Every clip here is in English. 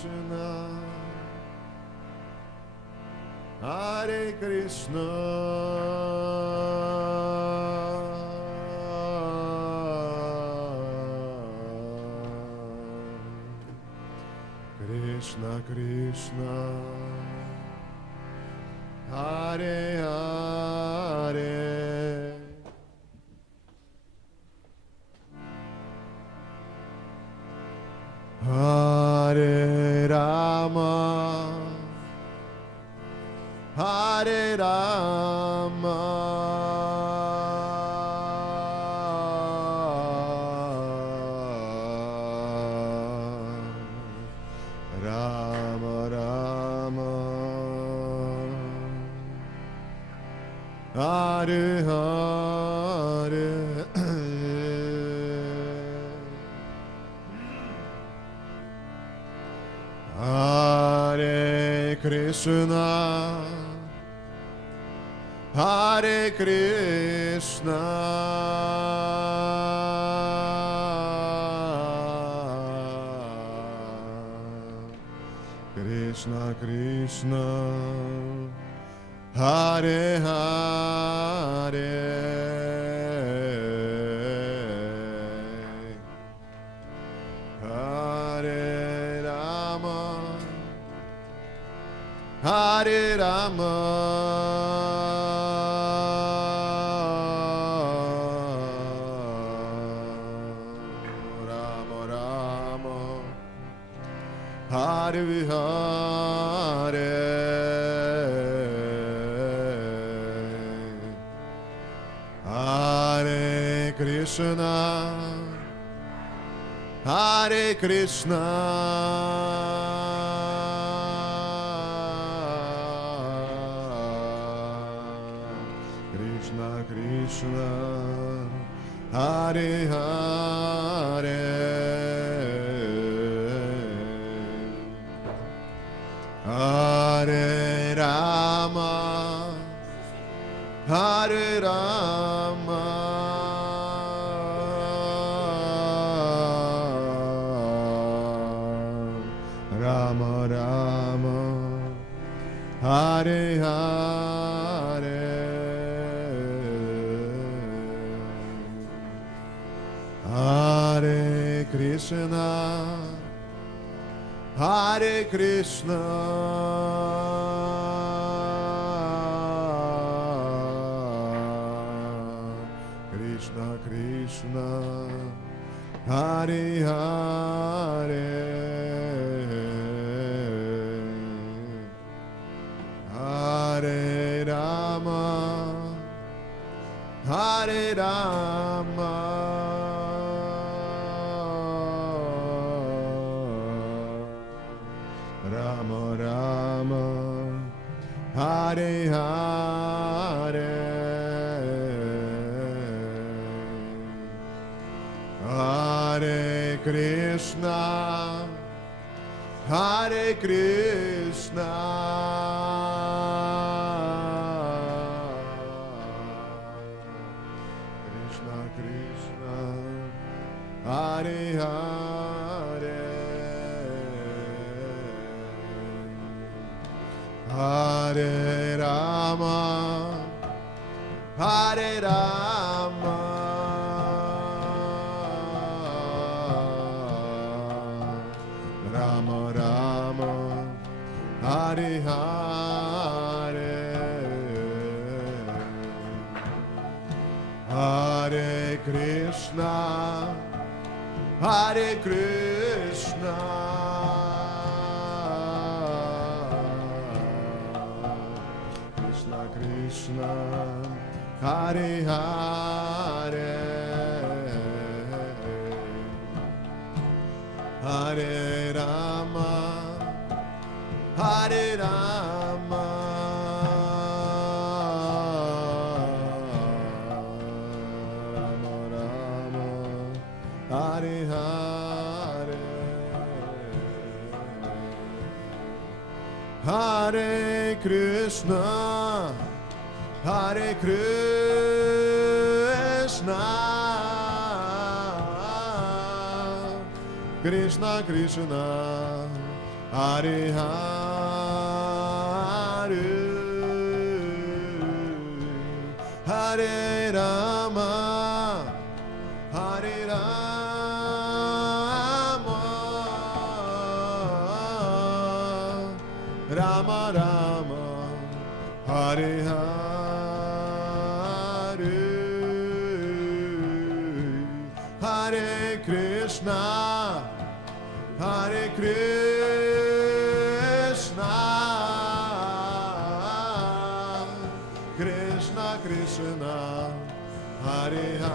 Krishna, Hare Krishna, Krishna Krishna, Hare Hare, Hare Rama, Hare Rama, Rama Rama, Hare Hare, Hare Krishna, Hare Krishna, Krishna Krishna, Hare Hare, Hare Rama, Hare Rama, Rama Rama, Hare Vihare, Hare Krishna, Hare Krishna, Krishna Krishna, Hare Hare, Hare Rama, Hare Rama, Rama Rama, Hare Hare, Hare Krishna, Hare Krishna, Krishna Krishna, Hare Hare, Hare Rama, Hare Rama, Rama Rama, Hare Hare, Hare Krishna, Hare Krishna, Krishna Krishna, Hare Hare, Hare Rama, Hare Rama, Rama Rama, Hare Hare, Hare Krishna, Hare Krishna, Krishna Krishna, Hare Hare, Hare Rama, Hare Rama, Rama Rama, Hare Hare, Hare Krishna, Hare Krishna, Krishna Krishna, Hare Hare, Hare Rama, Hare Rama, Rama Rama, Hare Hare, Hare Krishna, Hare Krishna, Krishna Krishna, Hare Hare,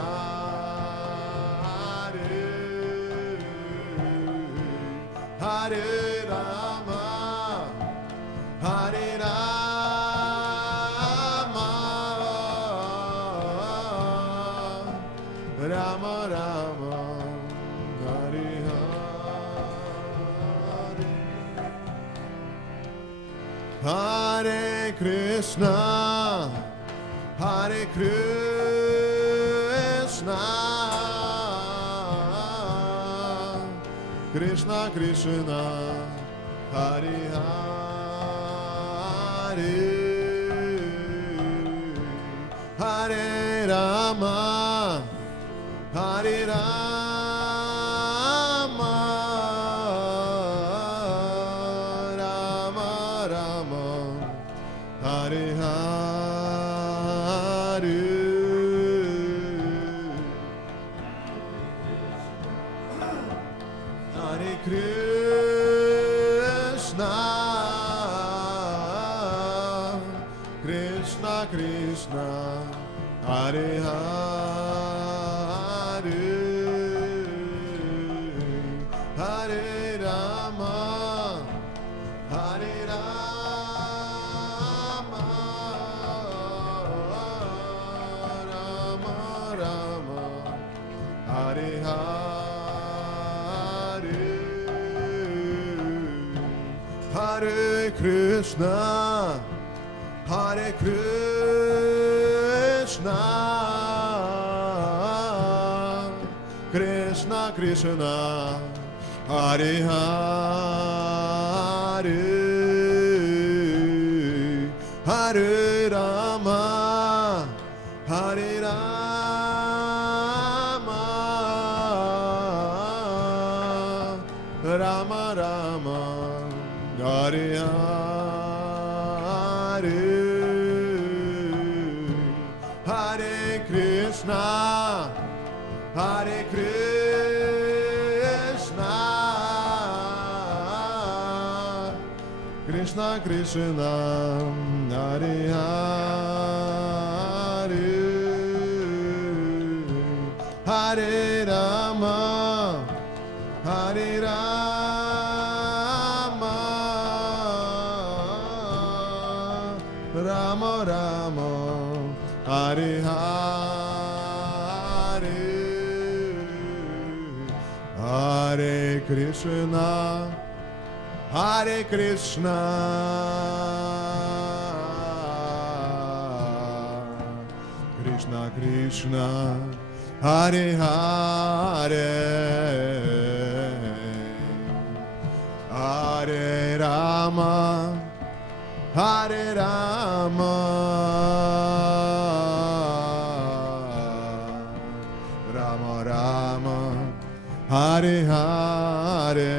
Hare Rama, Hare Rama, Rama Rama, Hare Hare, Hare Krishna, Hare Krishna, Krishna Krishna, Hare Hare, Hare Rama, Hare Rama, Rama Rama, Hare Hare, Hare Krishna, Krishna Krishna, Hare Hare, Hare Rama, Hare Rama, Rama Rama, Hare Hare, Hare Krishna, Hare Krishna, Krishna Krishna, Hare Hare, Hare Rama, Hare Rama, Rama Rama, Hare Hare, Hare Krishna, Hare Krishna, Krishna Krishna, Hare Hare, Hare Rama, Hare Rama, Rama Rama, Hare Hare, Hare Krishna, Hare Krishna, Krishna Krishna, Hare Hare, Hare Rama, Hare Rama, Rama Rama, Hare Hare,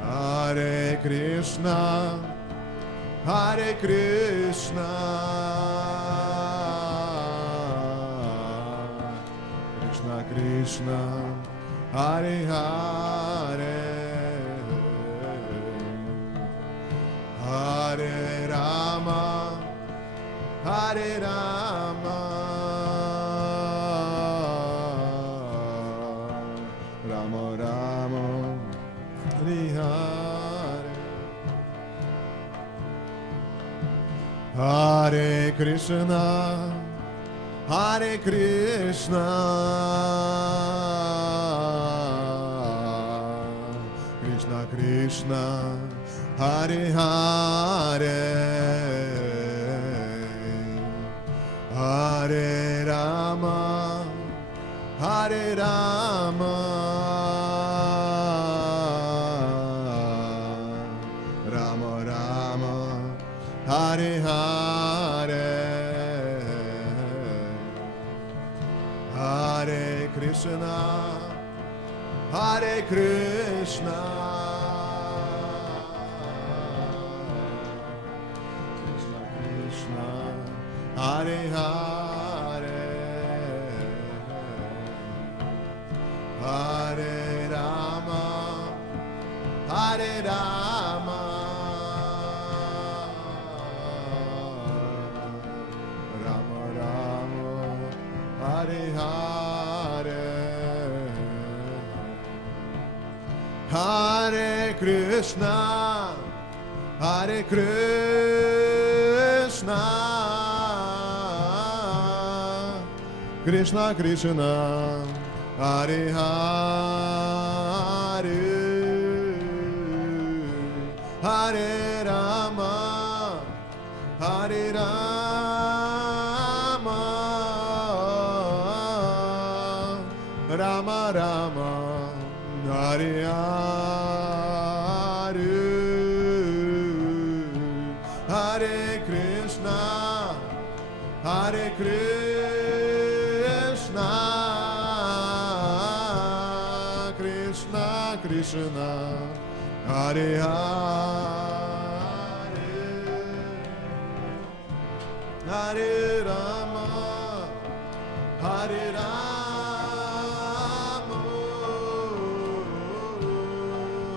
Hare Krishna, Hare Krishna, Krishna Krishna, Hare Hare, Hare Rama, Hare Rama, Rama Rama, Hare Hare, Hare Krishna, Hare Krishna, Krishna Krishna, Hare Hare, Hare Rama, Hare Rama, Hare Hare, Hare Krishna, Hare Krishna, Krishna Krishna, Hare Hare, Hare Rama, Hare Rama, Rama Rama, Hare Hare, Hare Krishna, Hare Krishna, Krishna Krishna, Hare Hare, Hare Rama, Hare Rama, Rama Rama, Hare Hare, Hare Krishna, Hare Krishna, Krishna Krishna, Hare Hare, Hare Rama, Hare Rama,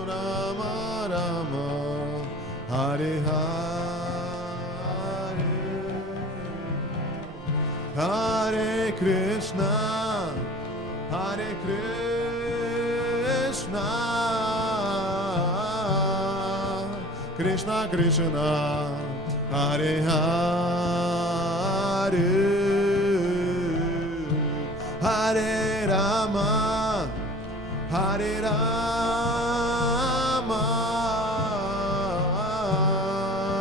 Rama Rama, Hare Hare, Hare Krishna, Hare Krishna, Krishna Krishna, Hare Hare, Hare Rama, Hare Rama,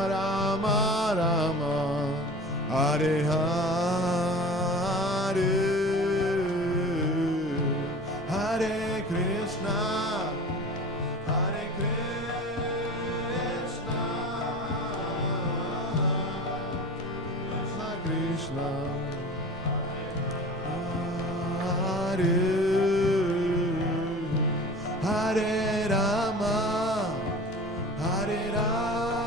Rama Rama, Hare Hare, Hare Krishna, Hare Krishna, Krishna, Hare, Hare Rama, Hare Rama,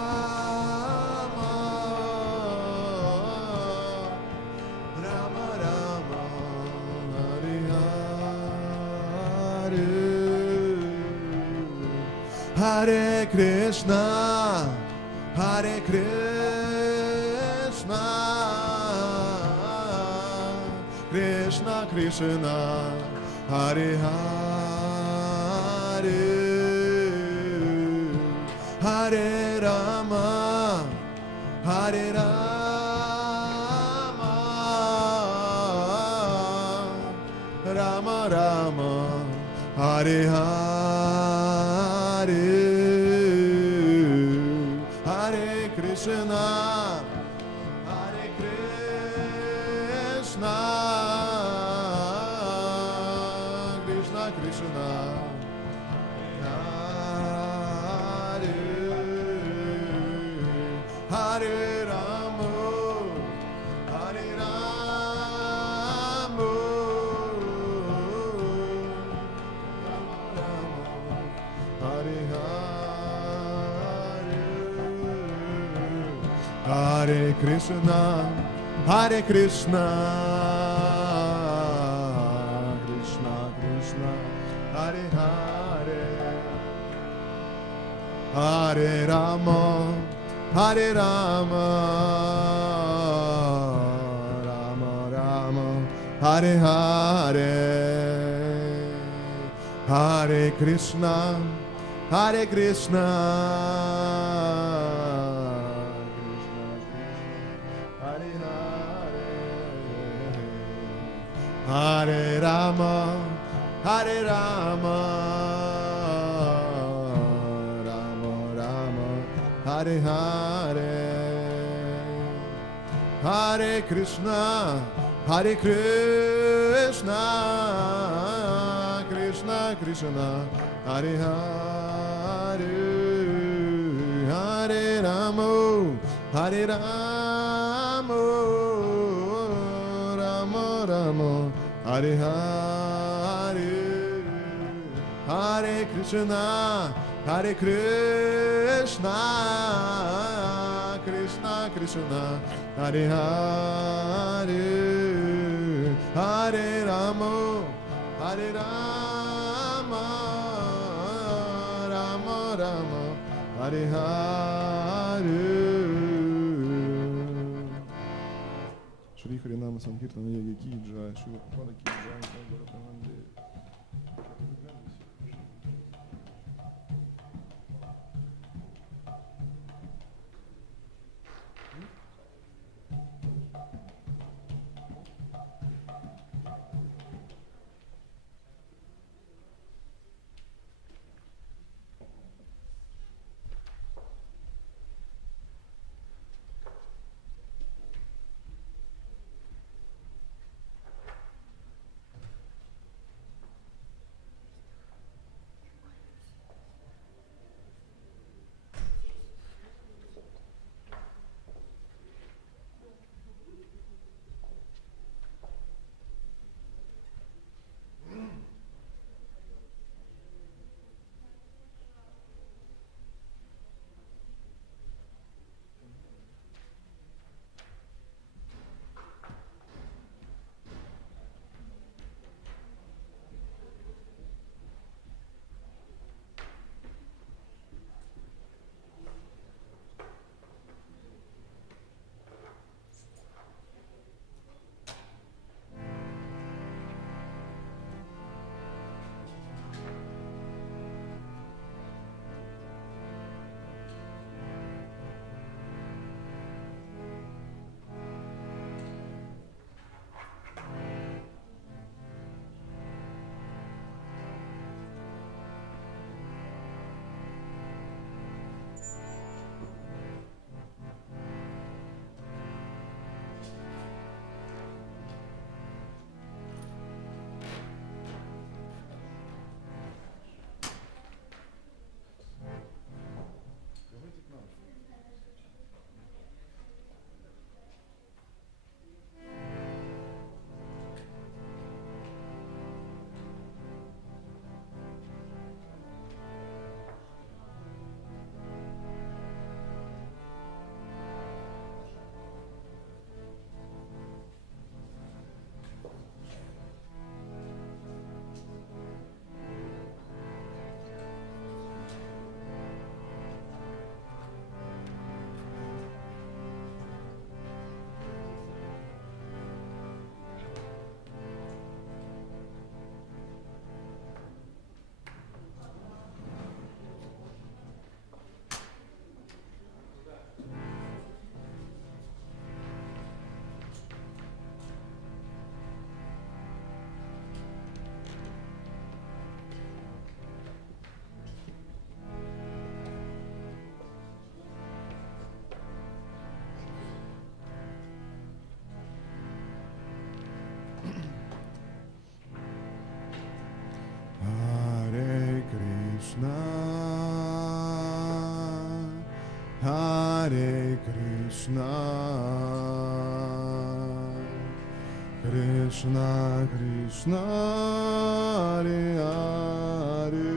Rama Rama, Hare Hare, Hare Krishna, Hare Krishna, Krishna Krishna, Hare Hare, Hare Rama, Hare Rama, Rama Rama, Hare Hare, Hare Krishna, Hare Krishna, Krishna Krishna, Hare, Hare Rama, Hare Rama, Hare Hare, Hare Krishna, Hare Krishna, Krishna Krishna, Hare Hare, Hare Rama, Hare Rama, Rama Rama, Hare Hare, Hare Krishna, Hare Krishna, Hare Rama, Hare Rama, Rama Rama, Hare Hare, Hare Krishna, Hare Krishna, Krishna Krishna, Hare Hare, Hare Rama, Hare Rama, Rama Rama, Hare Hare, Hare Krishna, Hare Krishna, Krishna Krishna, Hare Hare, Hare Rama, Hare Rama, Rama Rama, Hare Hare. Shri Harinama Sankirtana Yagi Ki Jai, Shri Prabhupada Ki Jai, Jai Gauratanande. Krishna, Hare Krishna, Krishna Krishna, Hare Hare,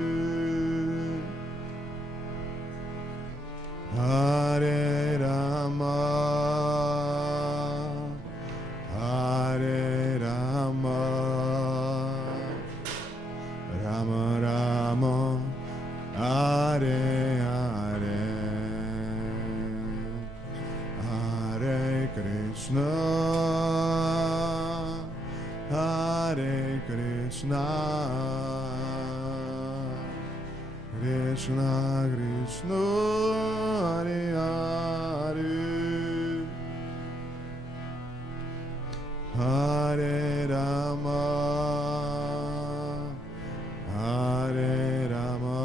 Hare Rama, Hare Rama, Rama Rama, Hare Hare, Hare Krishna, Hare Krishna, Krishna Krishna, Hare Hare, Hare Rama, Hare Rama,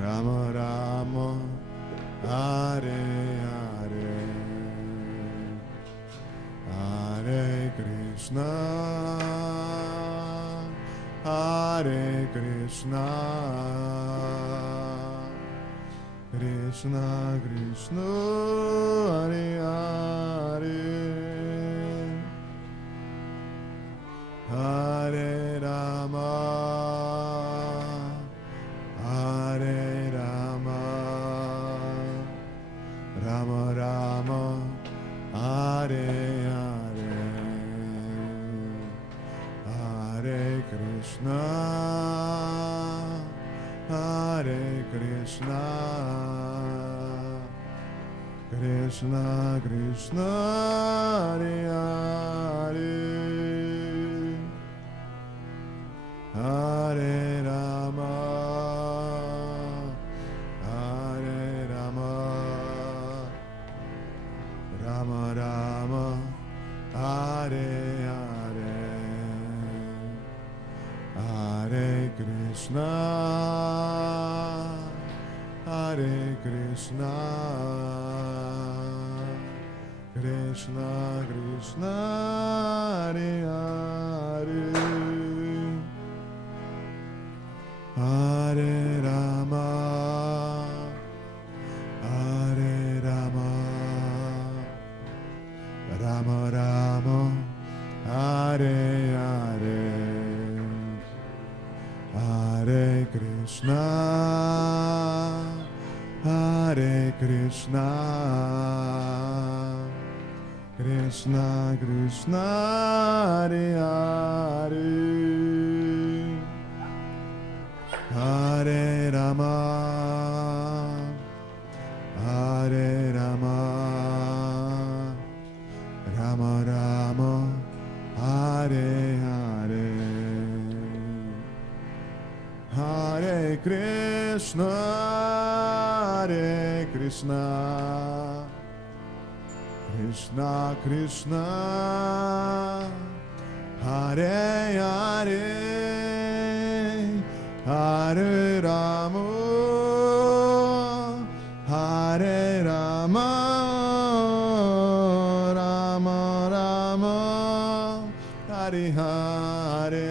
Rama Rama, Hare Hare, Hare Krishna, Hare Krishna, Krishna Krishna Hare Hare Hare Rama Hare Rama Rama Rama Hare Hare Hare Krishna Hare Krishna Krishna Krishna Hare Hare Hare Rama Hare Rama Rama Rama Hare Hare Hare Krishna Hare Krishna Krishna Krishna Hare Hare Hare Rama Hare Rama Rama Rama Hare Hare Hare Krishna Hare Krishna Krishna Krishna Hare Hare Hare Rama Hare Rama Rama Rama Hare Hare Hare Krishna Hare Krishna Krishna Krishna Hare Hare Hare Rama Hare Rama Rama Rama Hare Hare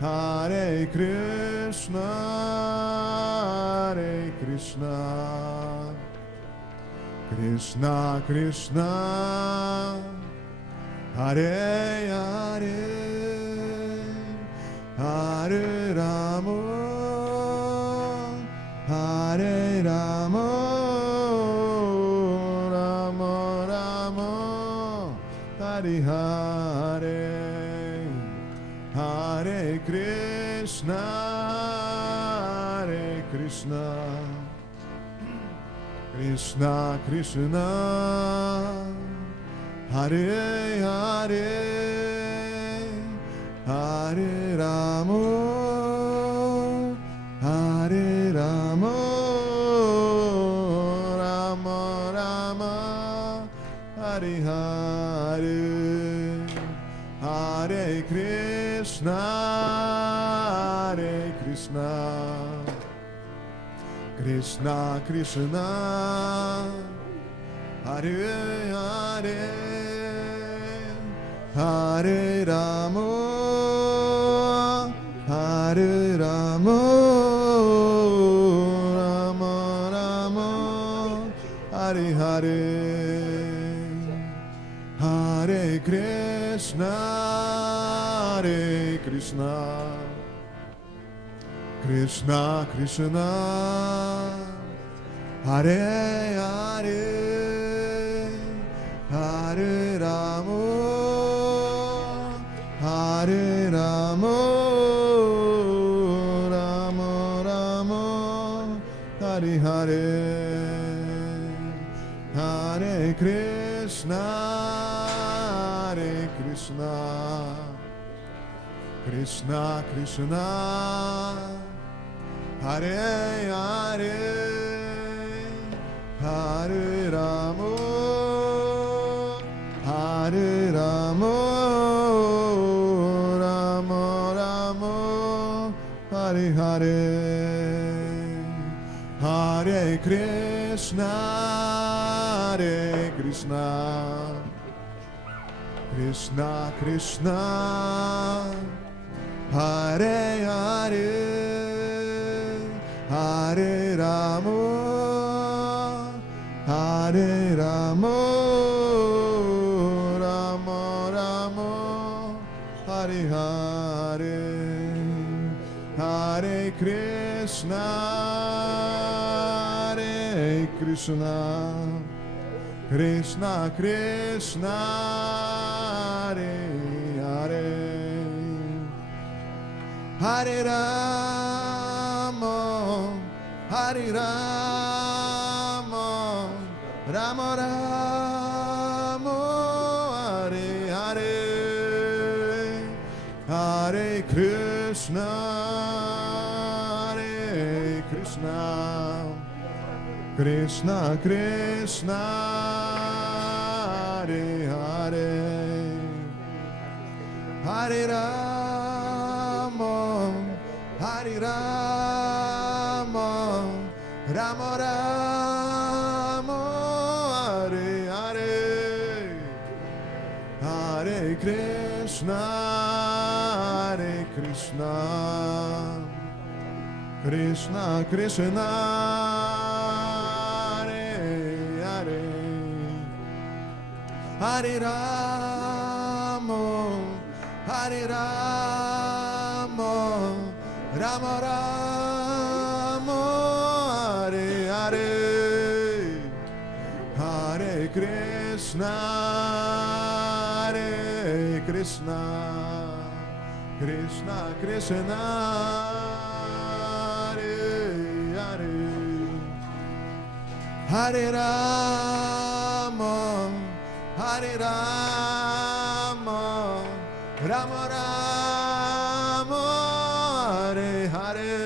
Hare Krishna Hare Krishna Krishna Krishna Hare Hare Hare Rama Hare Rama Rama Rama Hare Hare Hare Krishna Hare Krishna Krishna Krishna Hare Hare Hare Rama Hare Rama Rama Rama Hare Hare Hare Krishna Hare Krishna Krishna Krishna Hare Hare Hare Rama Hare Rama Rama Rama Hare Hare Hare Krishna Hare Krishna Krishna Krishna Hare Hare Hare Rama Hare Rama Rama Rama Hare Hare Hare Krishna Hare Krishna Krishna Krishna Hare Hare Hare Rama Hare Rama Rama Rama Hare Hare Hare Krishna Hare Krishna Krishna Krishna Hare Hare Hare Rama, Hare Rama, Rama Rama, Hare Hare, Hare Krishna, Hare Krishna, Krishna Krishna, Hare Hare, Hare Rama, Hare Rama, Rama Rama, Hare Hare, Hare Krishna, Hare Krishna, Krishna Krishna, Hare Hare, Hare Rama, Hare Rama, Rama Rama, Hare Hare, Hare Krishna, Hare Krishna, Krishna Krishna, Hare Hare, Hare Rama, Hare Rama, Rama Rama, Hare Hare, Hare Krishna, Hare Krishna, Krishna Krishna, Hare Hare, Hare Rama, Hare Rama, Rama Rama, Hare Hare,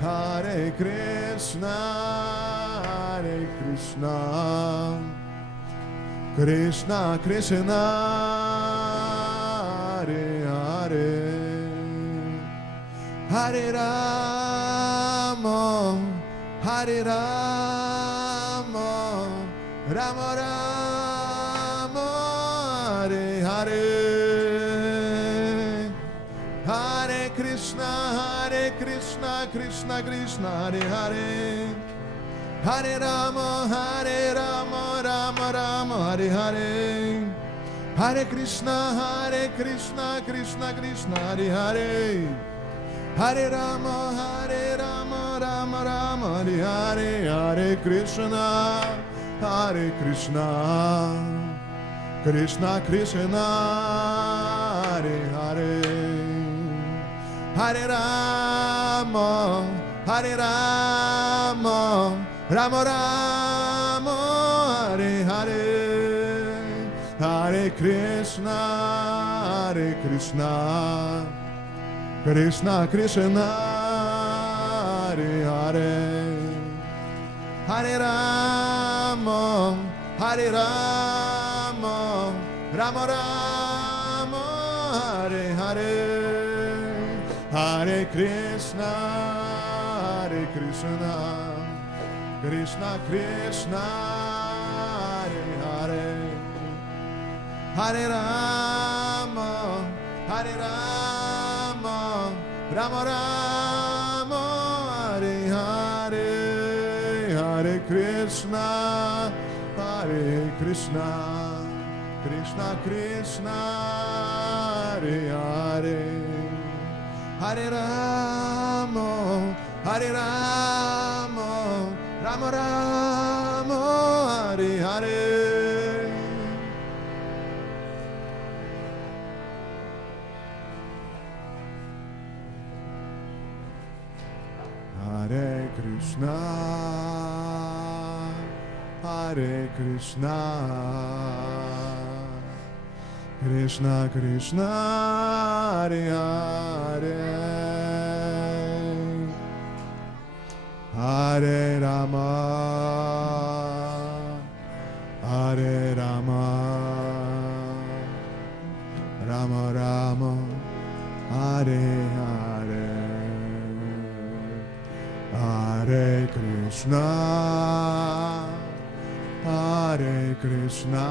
Hare Krishna, Hare Krishna, Krishna Krishna, Hare Hare, Hare Rama, Hare Rama, Rama Rama, Hare Hare, Hare Krishna, Krishna Krishna, Hare Hare, Hare Rama, Rama Rama, Hare Hare, Hare Krishna, Krishna Krishna, Hare Hare, Hare Rama, Rama Rama, Hare Hare, Hare Krishna, Krishna Krishna, Hare Hare, Hare Rama, Rama Rama, Hare Hare, Hare Krishna, Krishna Krishna, Hare Hare, Hare Rama, Rama Rama, Hare Hare, Hare Krishna, Krishna Krishna, Hare Hare, Hare Rama, Rama Rama, Hare Hare, Hare Krishna, Krishna Krishna, Hare Hare, Hare Rama, Rama Rama, Hare Hare. Hare Krishna, Hare Krishna, Krishna Krishna, Hare Hare, Hare Rama, Hare Rama, Rama Rama, Hare Hare, Hare Krishna, Hare Krishna,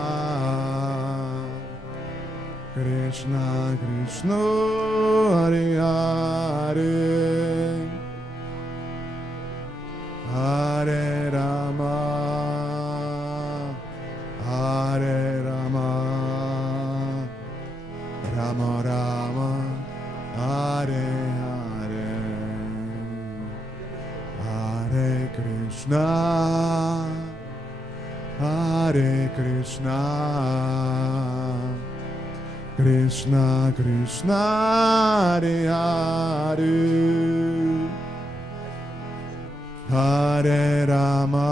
Krishna Krishna, Hare Hare, Krishna, Hare Krishna, Krishna Krishna, Hare Hare, Hare Rama,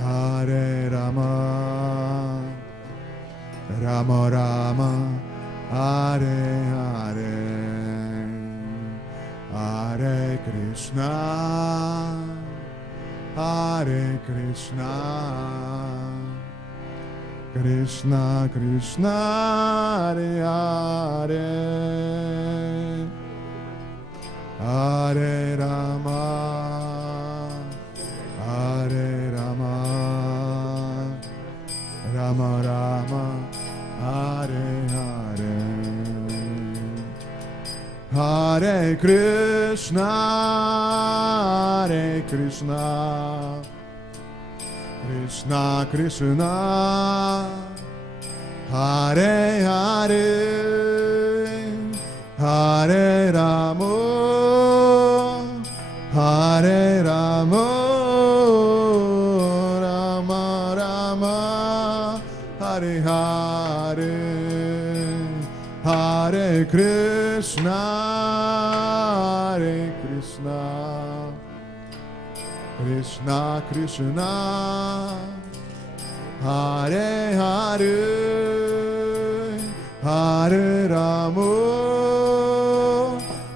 Hare Rama, Rama Rama, Hare Hare, Hare Krishna, Hare Krishna, Krishna Krishna, Hare Hare, Hare Rama, Hare Rama, Rama Rama, Hare Hare, Hare Krishna, Hare Krishna, Krishna Krishna, Hare Hare, Hare Rama, Hare Rama, Rama Rama, Hare Hare, Hare Krishna, Hare Krishna, Krishna Krishna, Hare Hare, Hare Rama,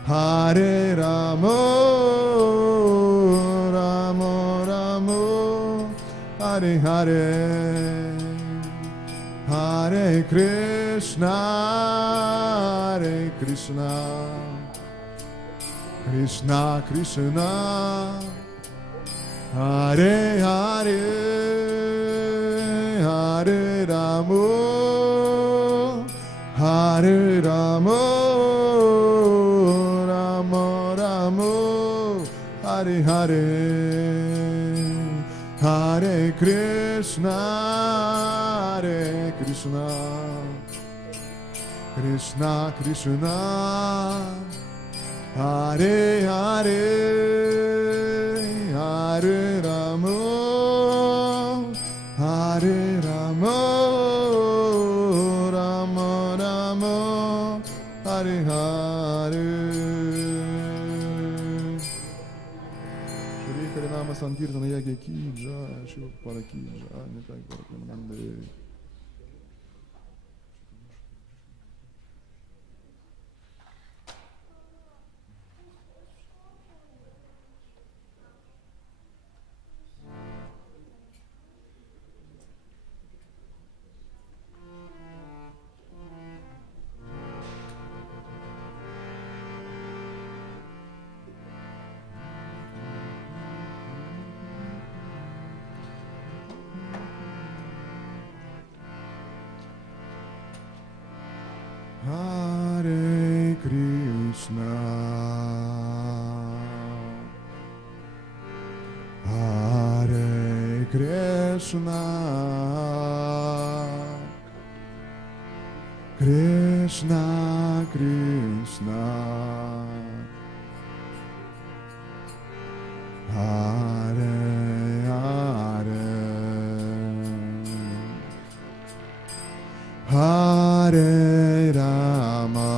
Hare Rama, Rama Rama, Hare Hare, Hare Krishna, Hare Krishna, Krishna Krishna, Hare Hare, Hare Rama, Hare Rama, Rama Rama, Hare Hare, Hare Krishna, Hare Krishna, Krishna Krishna, Hare Hare, Hare Rama, Hare Rama, Rama Rama, Hare Hare. Shri Hari Nama Sankirtana Yagya Ki Jai, Shiva Para Ki Jai, Nitai Gaur Premanande. Hare Krishna, Hare Krishna, Krishna Krishna, Hare Hare, Hare Rama,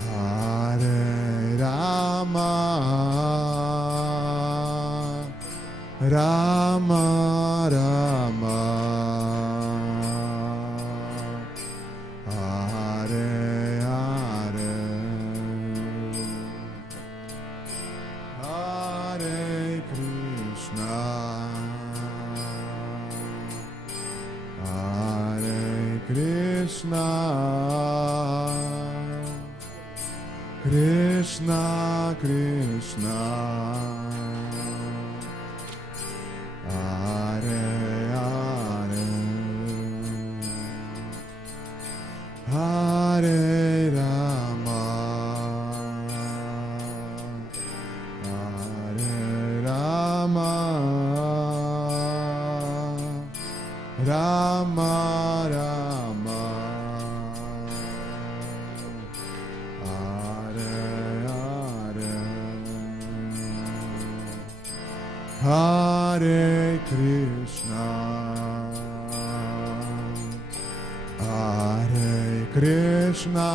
Hare Rama, Rama Rama, Hare Hare, Hare Krishna, Hare Krishna, Krishna Krishna, Hare Hare, Hare Rama, Hare Rama, Rama Rama, Hare Hare. Hare Krishna, Hare Krishna,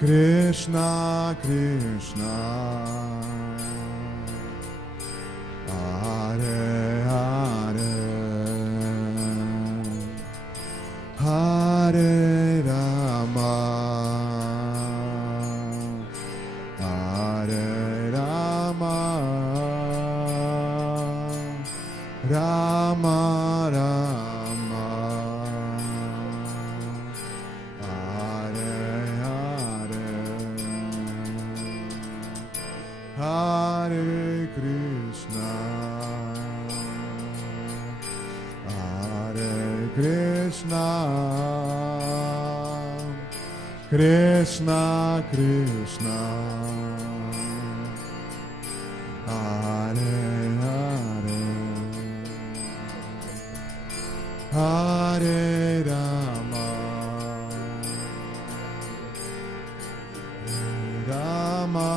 Krishna Krishna, Hare Hare, Hare Rama, Hare Rama, Rama Rama, Hare Hare, Hare Krishna, Hare Krishna, Krishna Krishna, Hare Hare, Hare Rama, Rama,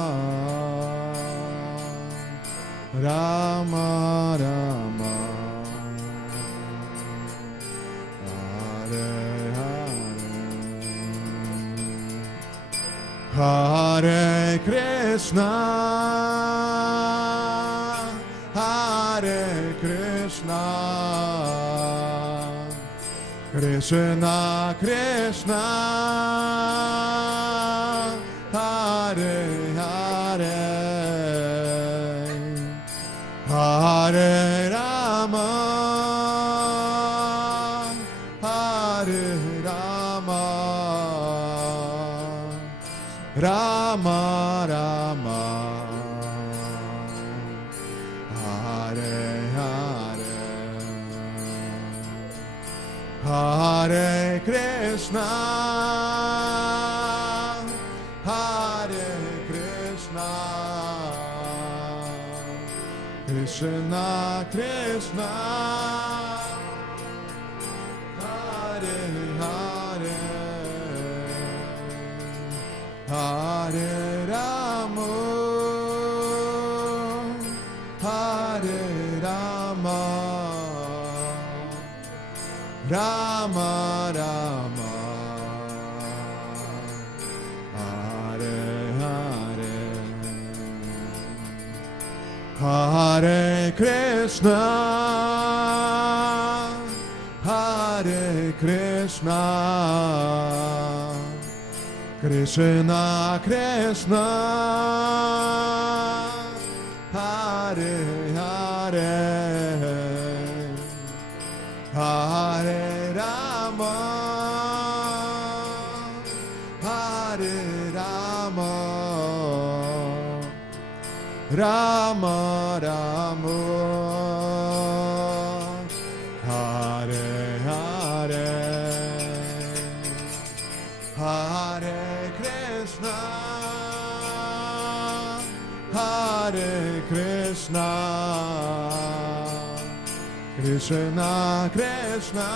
Rama Rama, Hare Hare, Hare Krishna, Hare Krishna, Krishna Krishna, Hare Hare, Hare Rama, Hare Rama, Rama Rama, Hare Hare, Hare Krishna, Hare Krishna, Krishna Krishna, Hare Hare, Hare Rama, Hare Rama, Rama Rama, Hare Hare, Hare Krishna, Hare Krishna, Krishna Krishna, Hare Hare, Hare Rama, Hare Rama, Rama Rama, Hare Hare, Hare Krishna, Hare Krishna, Krishna Krishna,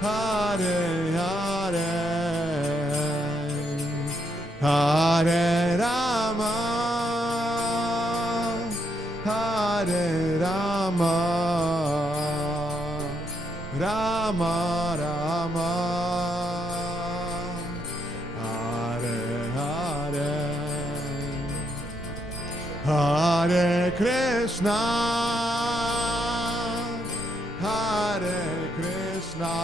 Hare Hare, Hare Rama, Hare Rama, Rama Rama, Hare Hare, Hare Krishna, Hare Krishna,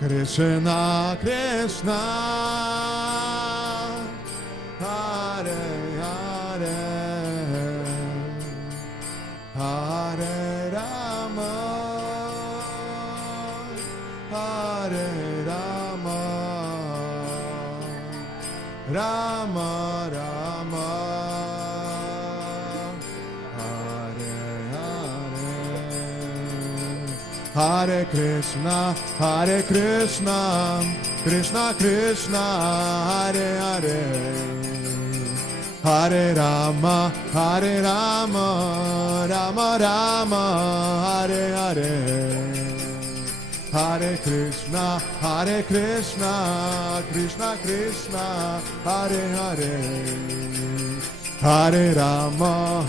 Krishna Krishna, Hare Hare, Hare Rama, Hare Rama, Rama Rama, Hare Hare, Hare Krishna, Hare Krishna, Krishna Krishna, Hare Hare, Hare Rama, Hare Rama, Rama Rama, Hare Hare, Hare Krishna, Krishna Krishna, Hare Hare, Hare Rama,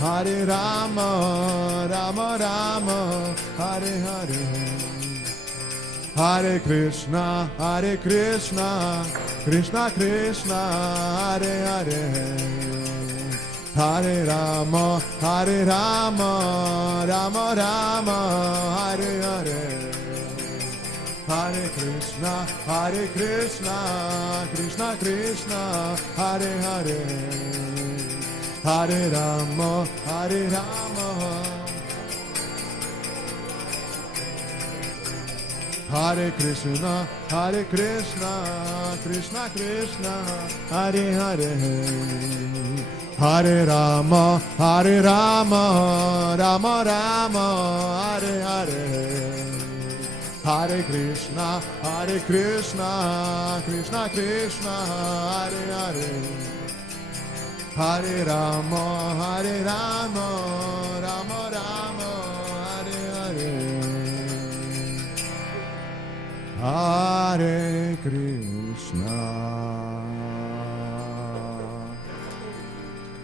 Rama Rama, Hare Hare, Hare Krishna, Krishna Krishna, Hare Hare, Hare Rama, Rama Rama, Hare Hare, Hare Krishna, Krishna Krishna, Hare Hare, Hare Rama, Hare Krishna, Krishna Krishna, Hare Hare, Hare Rama, Rama Rama, Hare Hare, Hare Krishna, Krishna Krishna, Hare Hare, Hare Rama, Rama Rama, Hare Hare, Hare Krishna, Hare Krishna,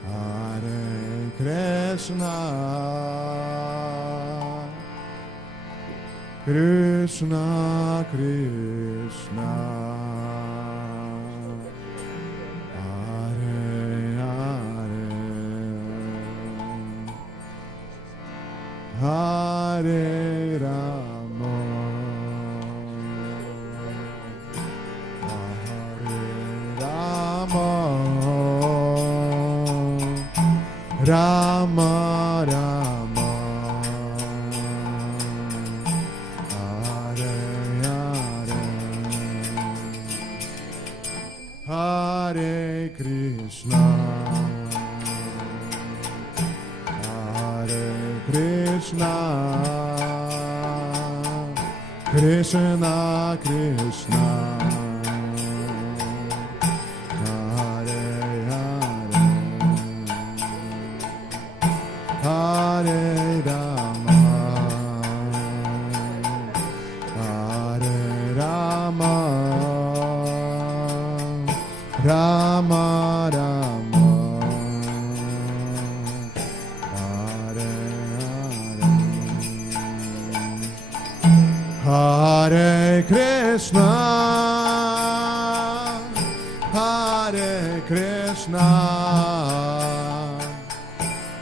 Krishna Krishna, Hare Hare, Hare Rama, Rama Rama, Hare Hare, Hare Krishna, Krishna Krishna Krishna, Hare Hare, Hare Rama, Rama Rama, Hare Hare, Hare Krishna,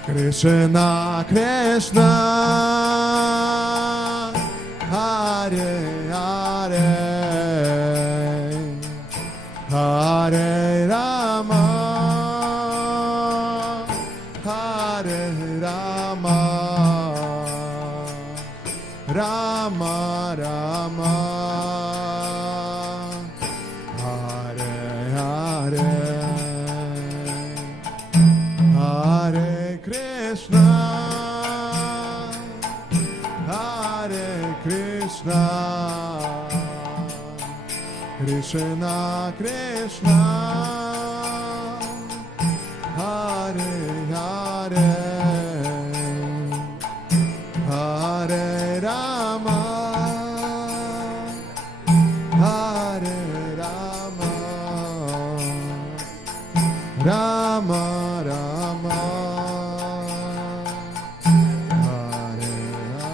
Krishna Krishna Krishna, Hare Hare, Hare Rama, Rama Rama, Hare Hare, Hare Krishna, Krishna Krishna Krishna, Hare Hare, Hare Rama, Rama Rama, Hare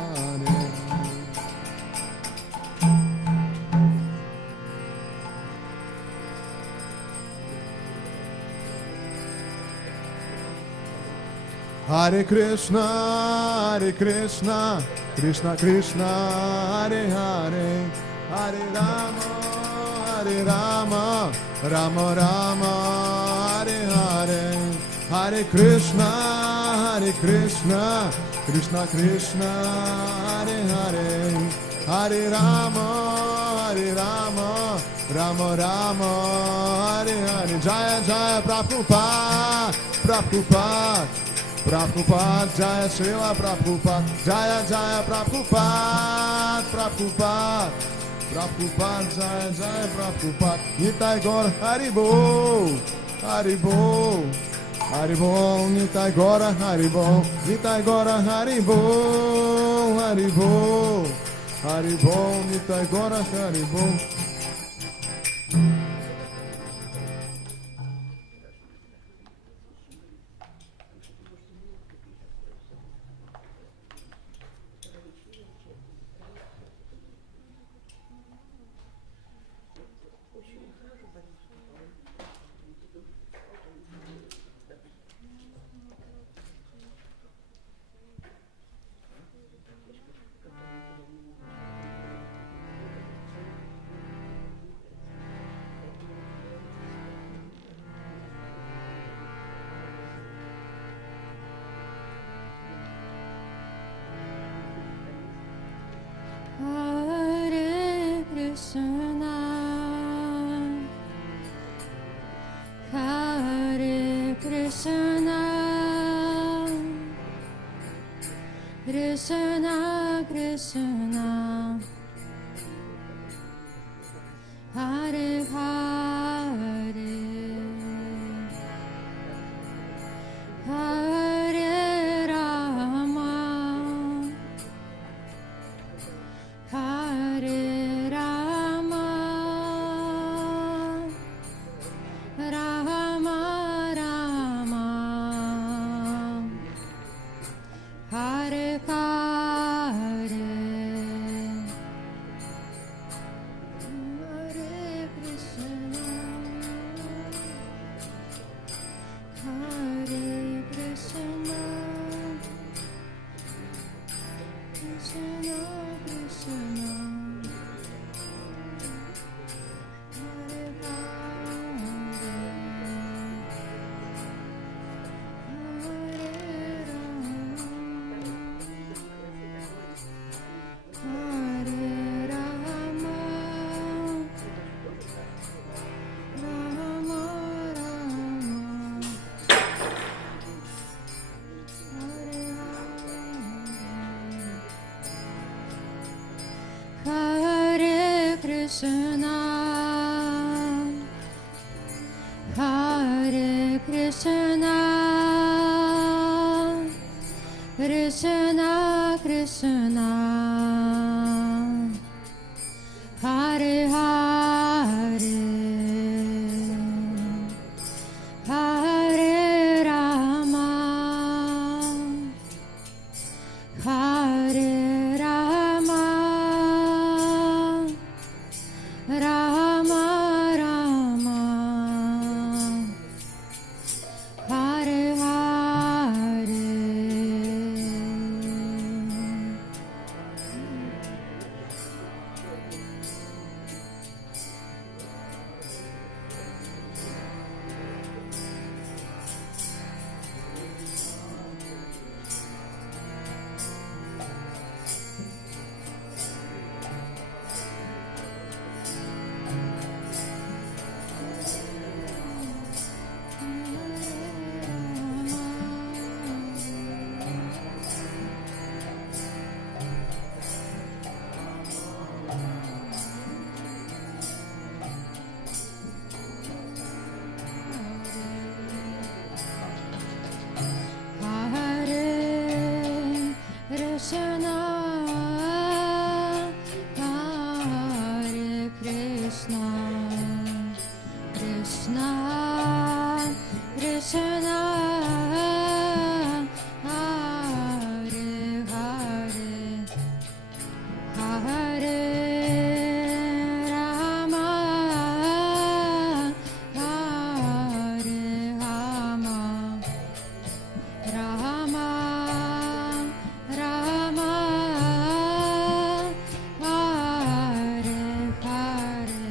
Hare. Hare Krishna, Krishna Krishna, Hare Hare, Hare Rama, Rama Rama, Hare Hare, Hare Krishna, Krishna Krishna, Hare Hare, Hare Rama, Rama Rama, Hare Hare. Jaya Jaya Prabhupada, Prabhupada, Jaya Srila Prabhupada, Jaya Jaya Prabhupada, Prabhupada, Jaya Jaya Prabhupada, Nitai Gaur Haribol, Haribol, Haribol, Nitai Gaur Haribol, Nitai Gaur Haribol, Haribol, Haribon, Nitai Gora Haribon. Hare Krishna, Hare Krishna, Krishna Krishna, Hare Hare, Hare Rama, Hare Rama, Rama Rama, Hare Hare, Hare Krishna, Hare Krishna, Krishna Krishna, Hare Hare, Hare Rama, Rama Rama, Hare Krishna, Hare Krishna, Krishna Krishna, Hare Hare, Hare Rama, Hare Rama, Rama Rama, Hare Hare. Hare Krishna, Hare Krishna, Krishna Krishna, Hare Hare, Hare Rama, Hare Rama, Rama Rama, Hare Hare,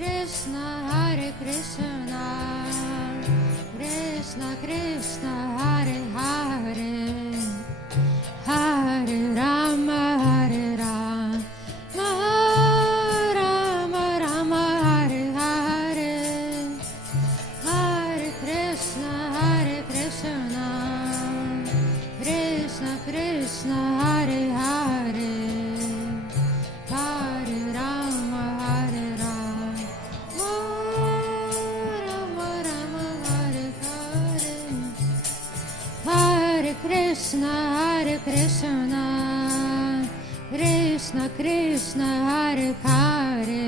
Krishna, Hare Krishna, Krishna Krishna, Hare Hare, Hare Rama, Hare Rama, Rama Rama, Hare Hare, Hare Krishna, Krishna Krishna, Hare Hare, Hare Rama, Hare Rama, Rama Rama, Hare Hare, Hare Krishna, Krishna Krishna, Hare Hare,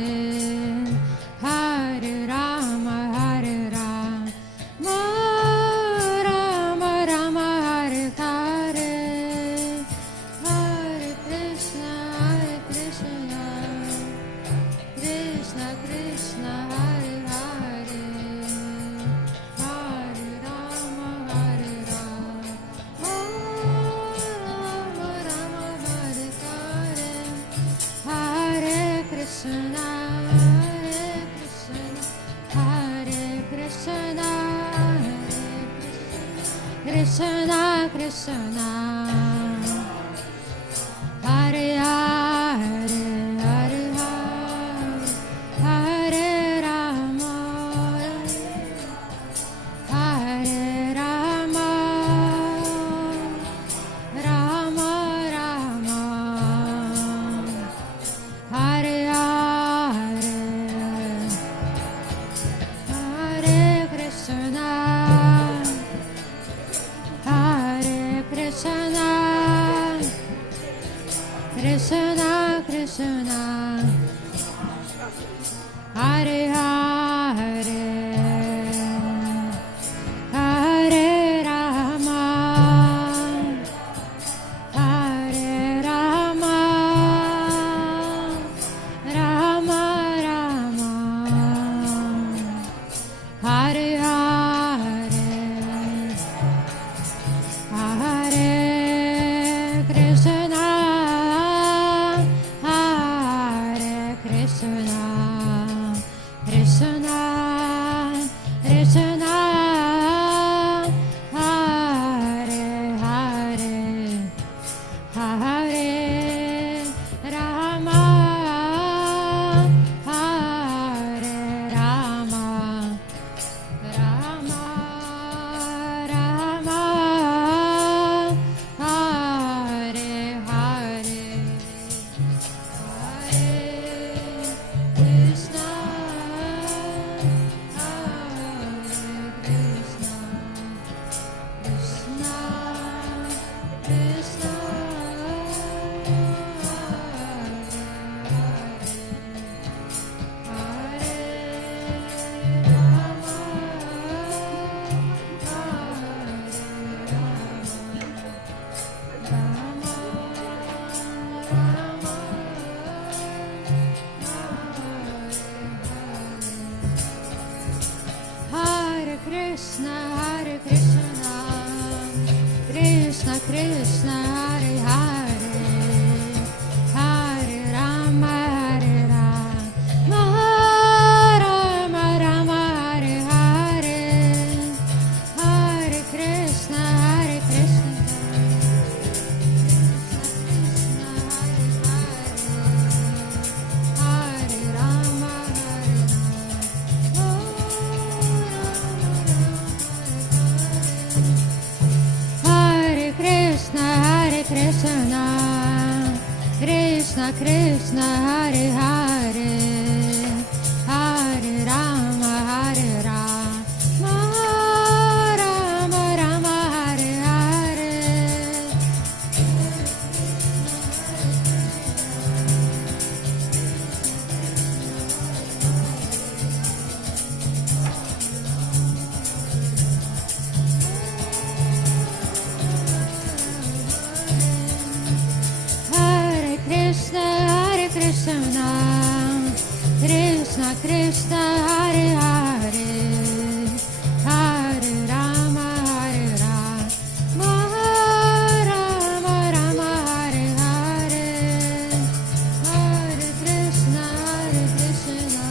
Hare Rama, Hare Rama, Rama Rama, Hare Hare, Hare Krishna, Krishna Krishna, Hare Hare, Hare Rama, Hare Rama, Rama Rama, Hare Hare, Hare Krishna, Hare Krishna, Krishna Krishna, Hare Hare, Hare Hare, Hare Rama, Hare Rama, Rama Rama, Hare Hare, Hare Krishna, Hare Krishna, Krishna Krishna, Hare Hare, Hare Rama, Hare Rama, Rama Rama, Hare Hare, Hare Krishna, Hare Krishna, Krishna Krishna, Hare Hare, Hare Rama, Hare Rama, Rama Rama, Hare Hare, Hare Krishna, Krishna, Hare Krishna, Krishna Krishna, Hare Hare, Hare Rama, Hare Rama, Rama Rama, Hare Hare, Hare Krishna, Krishna Hare Rama, Hare Krishna, Krishna Krishna, Hare Hare, Hare Rama, Hare Rama, Rama Rama, Hare Hare, Krishna, Krishna Krishna, Hare Hare, Hare Rama, Hare Rama, Rama Rama, Hare Hare, Hare Krishna, Krishna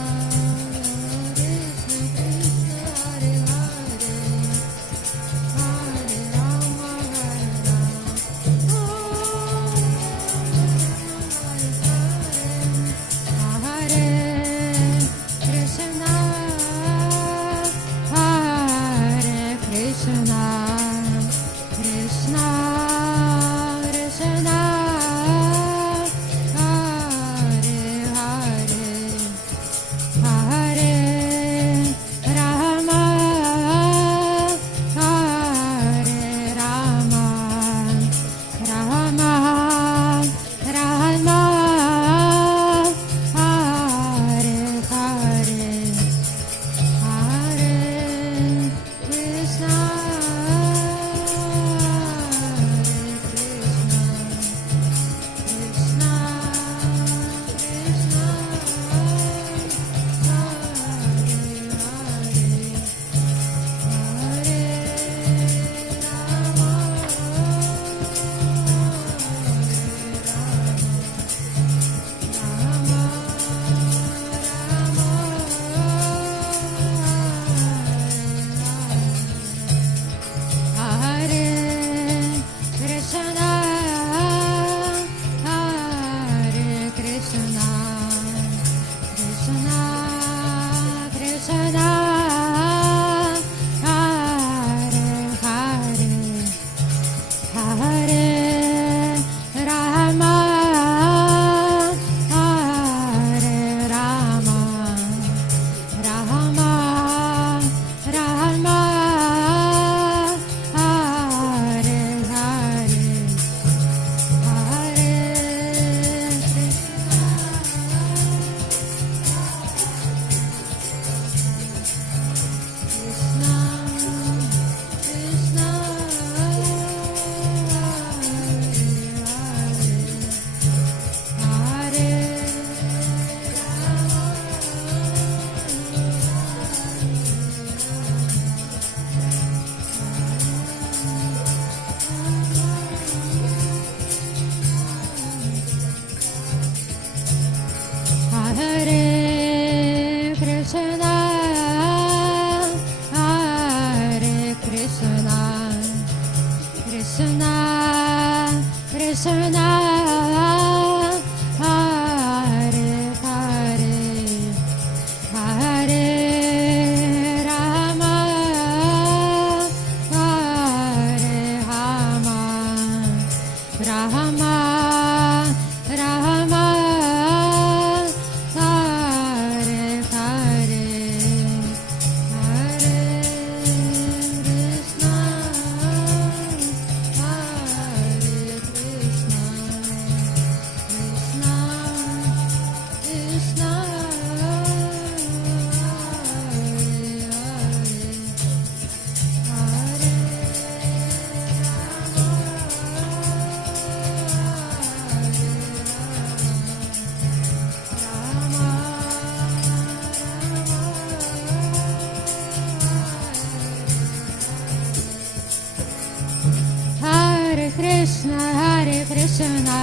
Krishna,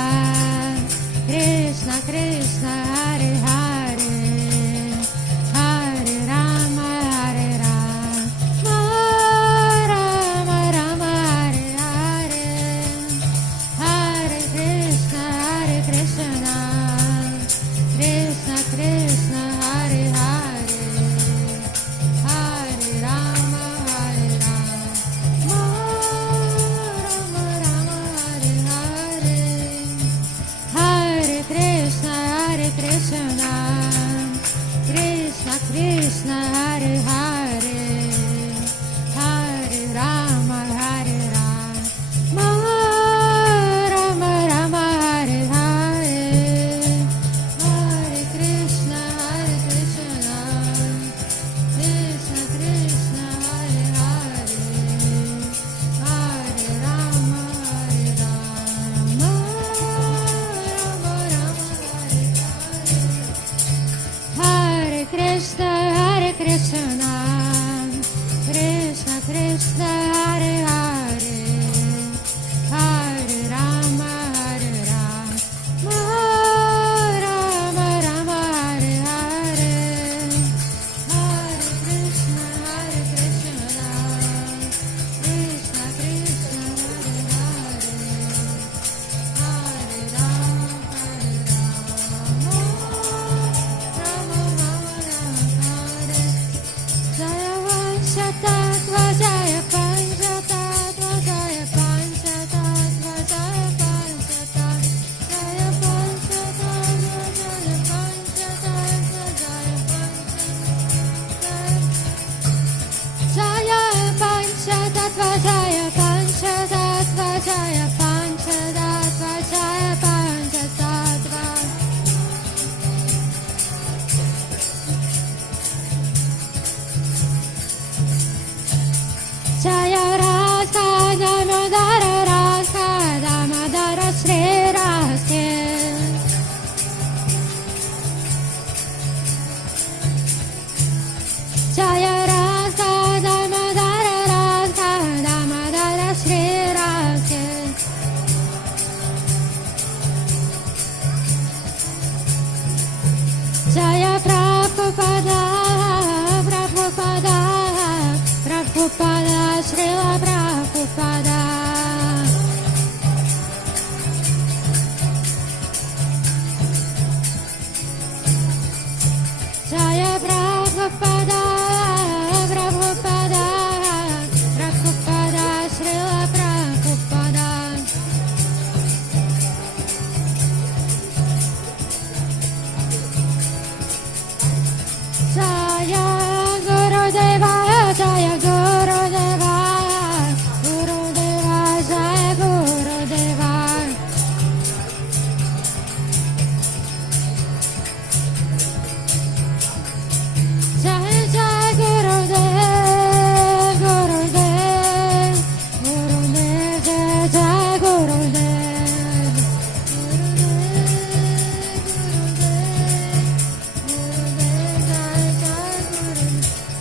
Krishna Krishna, Hare Hare, Hare Rama, Hare Rama, Rama Rama, Hare Hare, Hare Krishna, Krishna Krishna, Hare Hare, Hare Rama, Hare Rama, Rama Rama, Hare Hare, Hare Krishna, Krishna Krishna, Hare Hare, Hare Rama, Hare Rama, Rama Rama, Hare Hare, Hare Krishna, Krishna Krishna, Hare Hare, Hare Rama, Hare Rama, Rama Rama, Hare Hare, Hare Krishna, Krishna Krishna, Hare Hare, Hare Rama, Hare Rama, Rama Rama, Hare Hare, Hare Krishna, Krishna Krishna, Hare Hare, Hare Rama, Hare Rama, Rama Rama, Hare Jaya Vanshatattva, Jaya Panchatattva, Jaya Panchatattva, Jaya Panchatattva, Jaya Panchatattva, Jaya Panchatattva, Jaya Panchatattva, Jaya Panchatattva, Jaya Panchatattva, Jaya Panchatattva. Jaya Radha Damodara, Radha Damodara, Shri Radhe. Jaya Radha Damodara, Radha Damodara, Shri Radhe. Jaya Prabhupada, Prabhupada, Prabhupada, Srila Prabhupada. Jaya Prabhupada, Prabhupada, Prabhupada, Srila Prabhupada. Jaya Gurudeva, Jaya Gurudeva, Gurudeva, Jaya Gurudeva. Jaya Jaya Gurudev, Gurudev, Gurudev, Jaya Jaya Gurudev,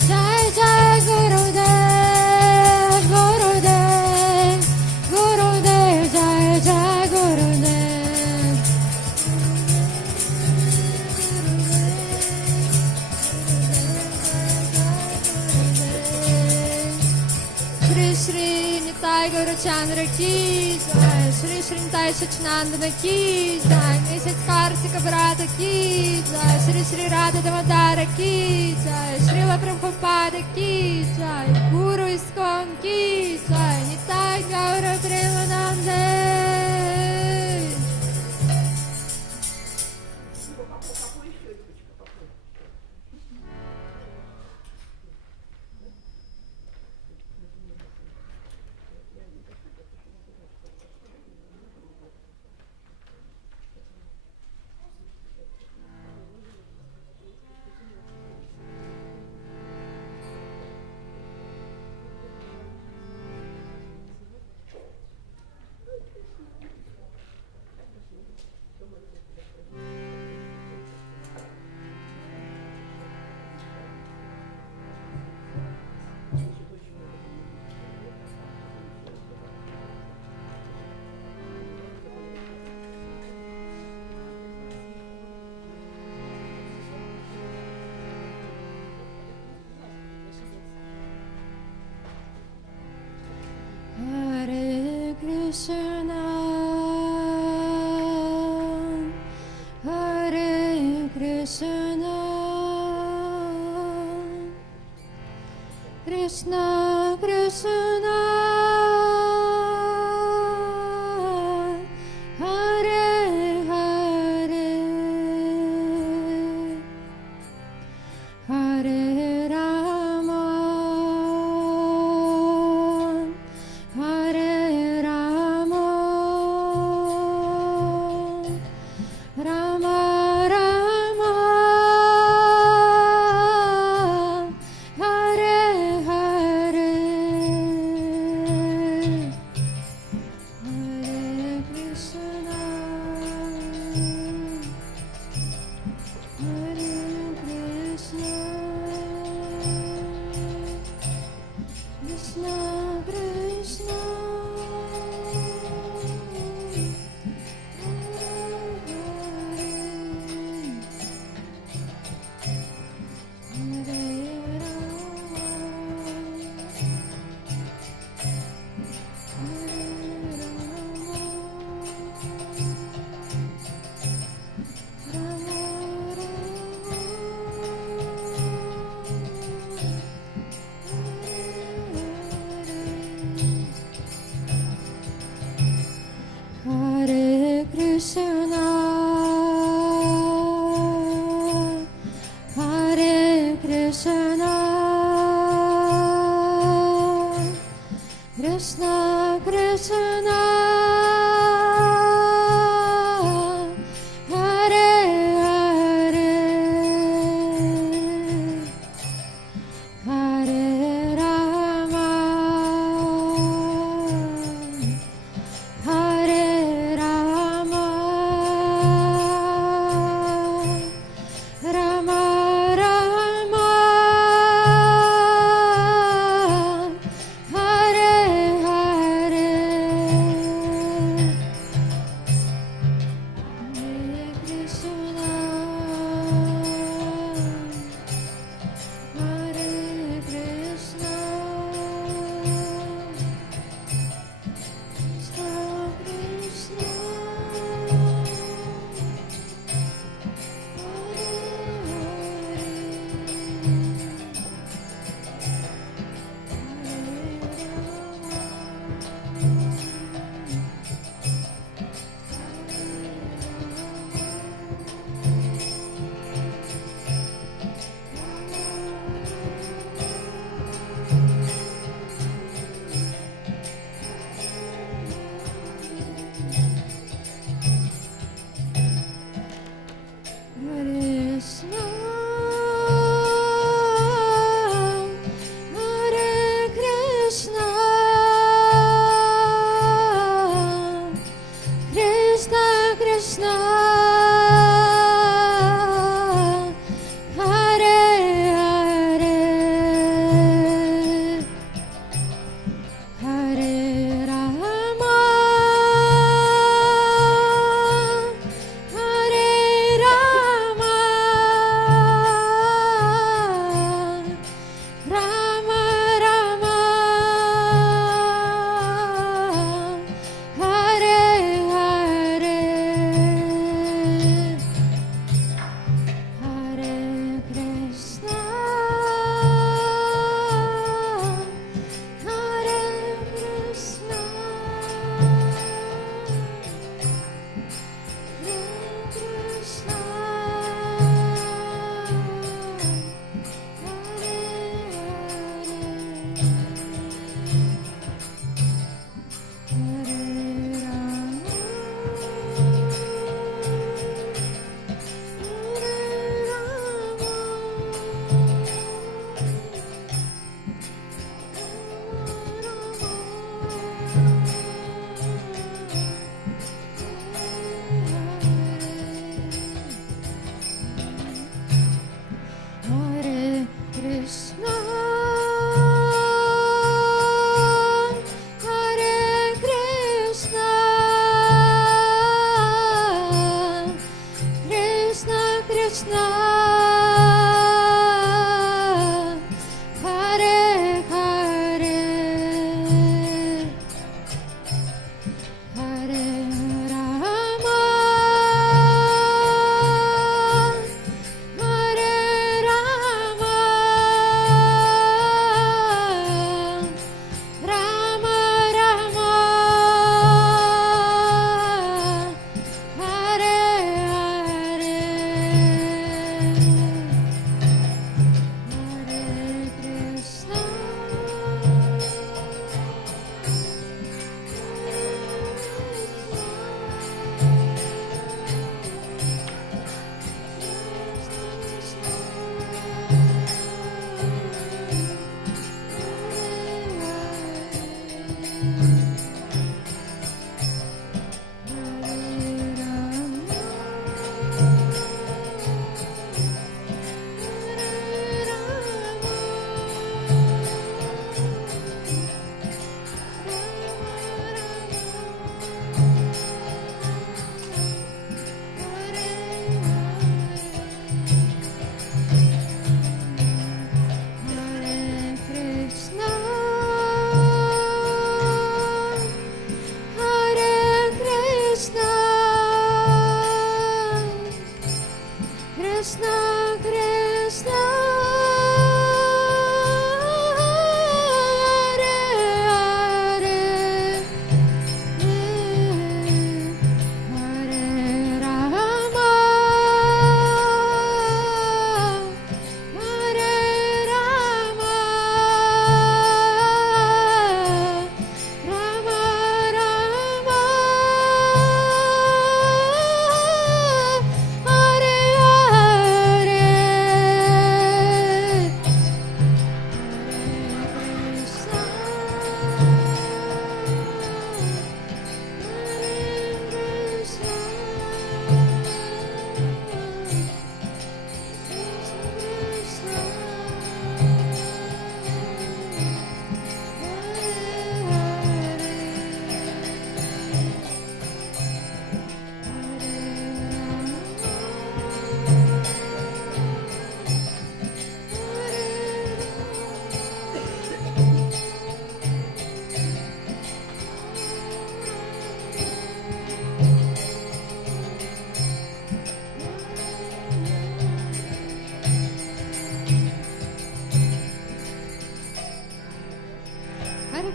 Jaya Jaya Gurudev, Gurudev, Gurudev, Jaya Jaya Gurudev. Shri Shri Nitai Gaura Chandra ki jai, Shri Shri Nitai Sachinandana ki jai, Mesaj Kartika Brata ki jai, Shri Shri Radha Damodara ki jai, Srila Prabhupada ki jai, Guru Iskon ki jai, Nitai Gaura Premanande. Krishna Krishna Hare Hare Hare Rama Hare Rama Rama Rama Hare Hare Hare Krishna Hare Krishna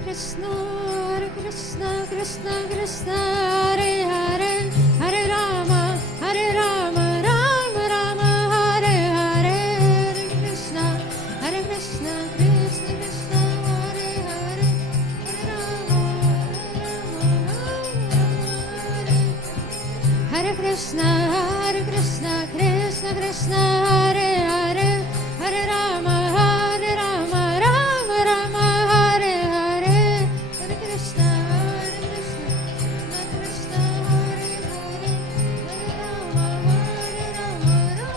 Krishna, Krishna Krishna, Hare Hare, Hare Rama, Rama Rama, Hare Hare, Hare Krishna, Krishna Krishna, Hare Hare, Hare Rama, Hare Krishna, Krishna Krishna, Hare Hare, Hare Rama, Rama Rama, Hare Hare, Hare Krishna, Krishna Hare Hare, Hare Rama, Rama Hare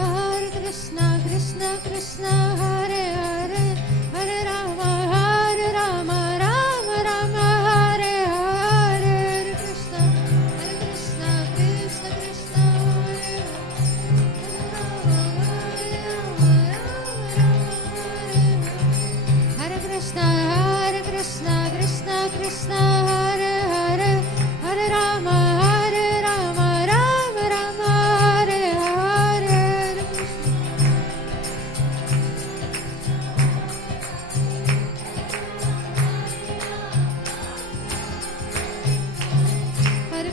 Hare Krishna, Krishna Krishna, Hare Hare, Hare Rama, Rama Hare Hare, Krishna, Krishna Krishna, Hare Hare Krishna, Krishna Krishna, Hare Hare, Hare Rama, Rama Hare Hare, Hare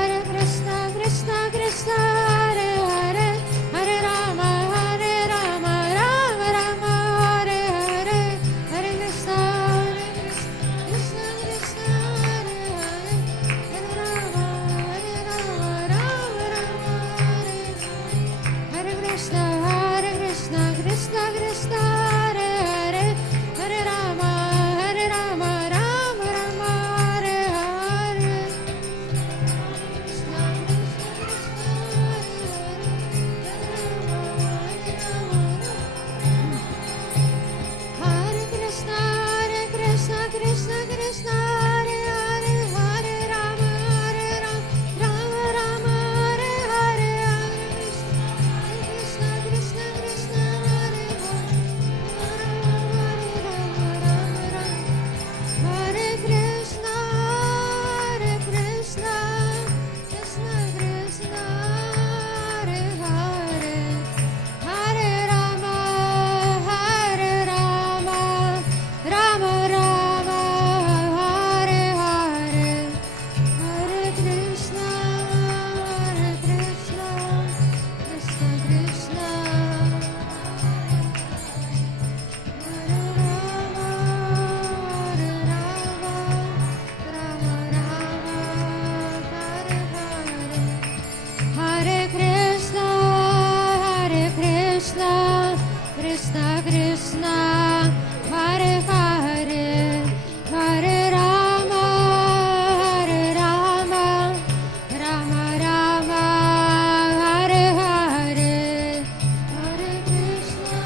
Krishna, Krishna Krishna, Hare Hare, Hare Rama, Rama Hare Hare, Hare Krishna, Krishna Krishna, Hare Hare, Hare Rama, Rama Hare Hare Krishna, Krishna Krishna, Hare Hare, Hare Rama, Rama Hare Hare. Hare Krishna, Krishna Krishna, Hare Hare, Hare Rama, Rama Hare Hare, Hare Krishna, Krishna Krishna, Hare Hare, Hare Krishna, Krishna Krishna, Hare Hare, Hare Rama, Rama Hare Hare, Hare Krishna, Krishna Krishna, Hare Rama, Rama Hare Hare, Hare Krishna, Krishna Krishna, Hare Hare, Hare Rama, Rama Hare Hare, Hare Krishna,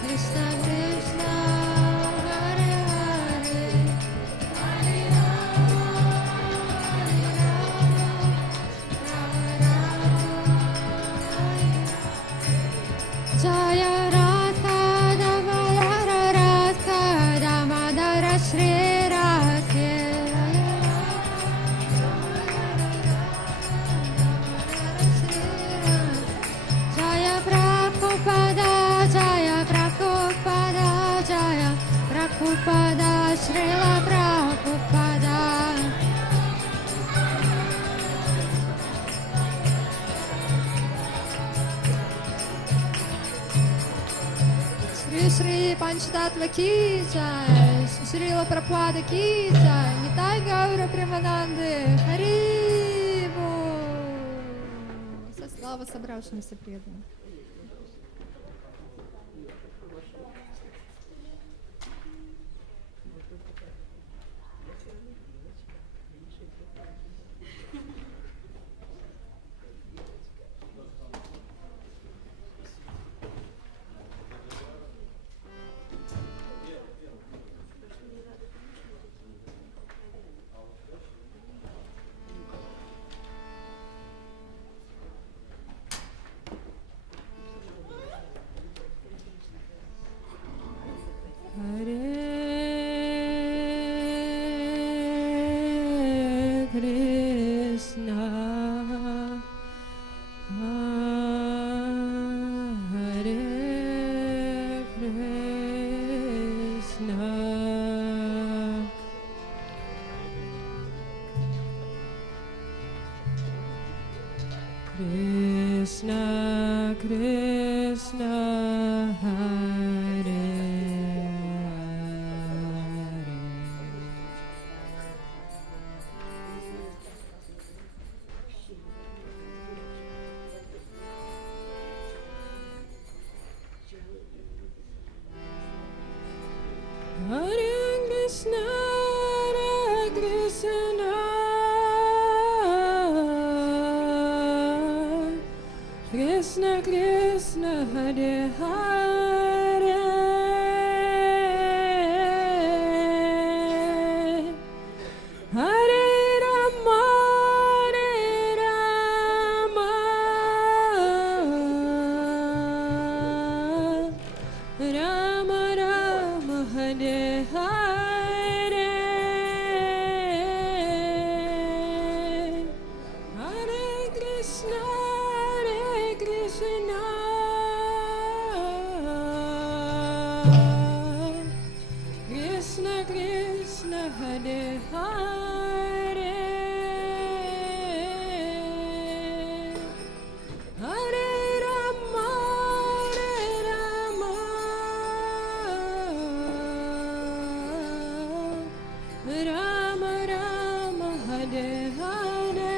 Krishna Krishna, Hare Hare, Hare Jaya Radha Damodara Shri Radhe, Jaya Prabhupada, Jaya Prabhupada, Srila Prabhupada. Shri Shri Panchtatva ki jai, Srila Prabhupada ki jai, Nitai Gaura Premanande, Харибол. Со слава собравшимся преданным. Krishna, Krishna Krishna Hare Hare Krishna Krishna Krishna Hare Hare Hare Rama Rama Rama Hare Hare Hare Krishna Krishna Krishna Hare Hare Hare Rama Rama Rama Hare Hare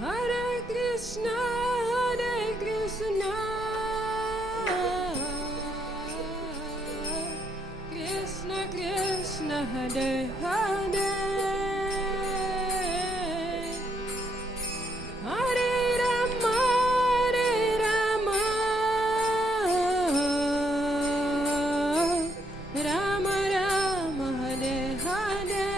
Hare Krishna Krishna Krishna Hare Hare Hare Rama Rama Rama Hare Hare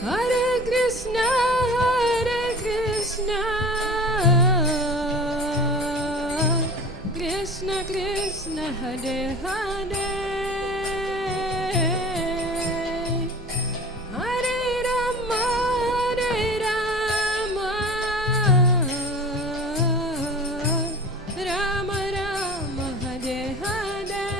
Hare Krishna Krishna Krishna Hare Hare Hare Rama Rama Rama Hare Hare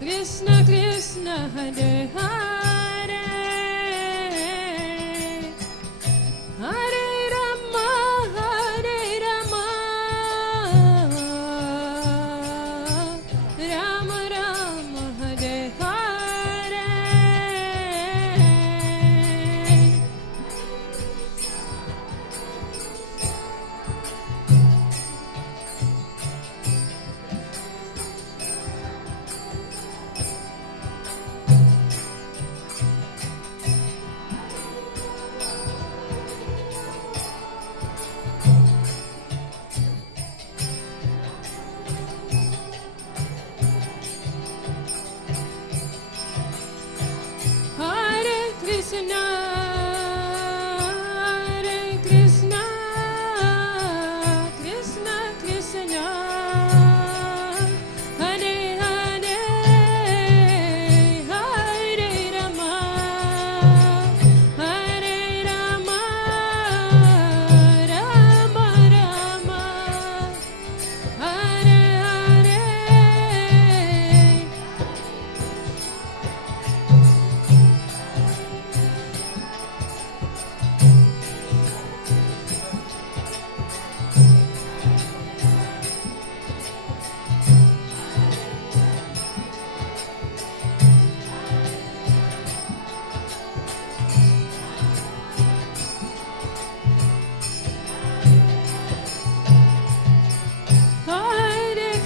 Krishna Krishna Hare Hare Hare Rama Rama Rama Hare Hare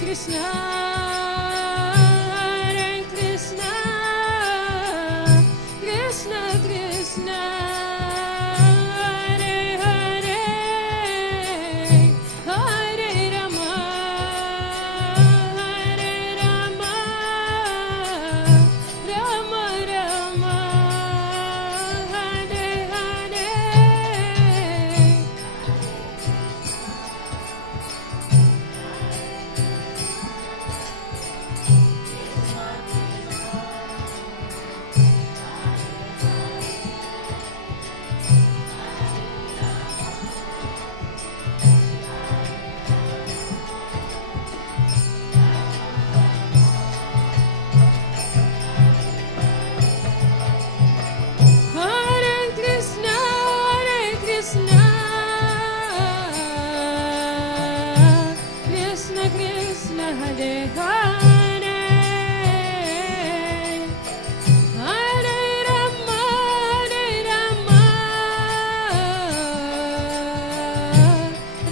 Krishna, Hare Krishna, Krishna Krishna, Hare Hare, Hare Rama, Hare Rama, Rama Rama, Hare Hare. Hare Krishna, Hare Krishna, Krishna Krishna, Hare Hare, Hare Rama, Hare Rama,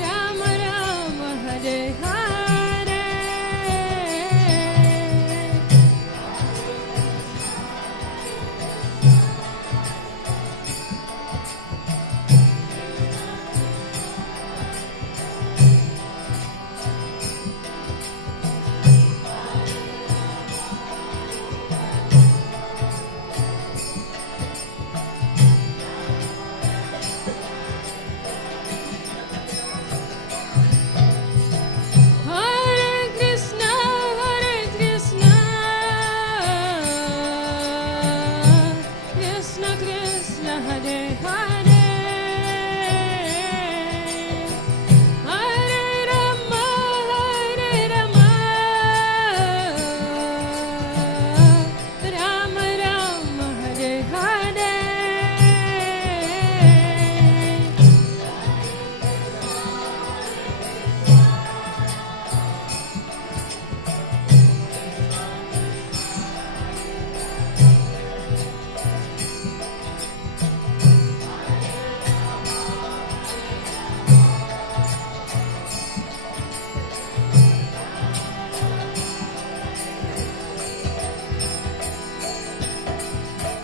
Rama Rama, Hare Hare. Hare Krishna, Hare Krishna, Krishna Krishna, Hare Hare, Hare Rama, Hare Rama, Rama Rama, Hare Hare.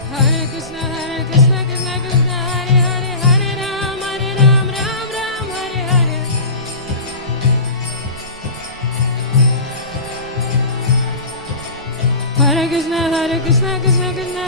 Hare Krishna, Hare Krishna, Krishna Krishna, Hare Hare, Hare Ram, Ram Ram, Hare Hare. Hare Krishna, Krishna Krishna,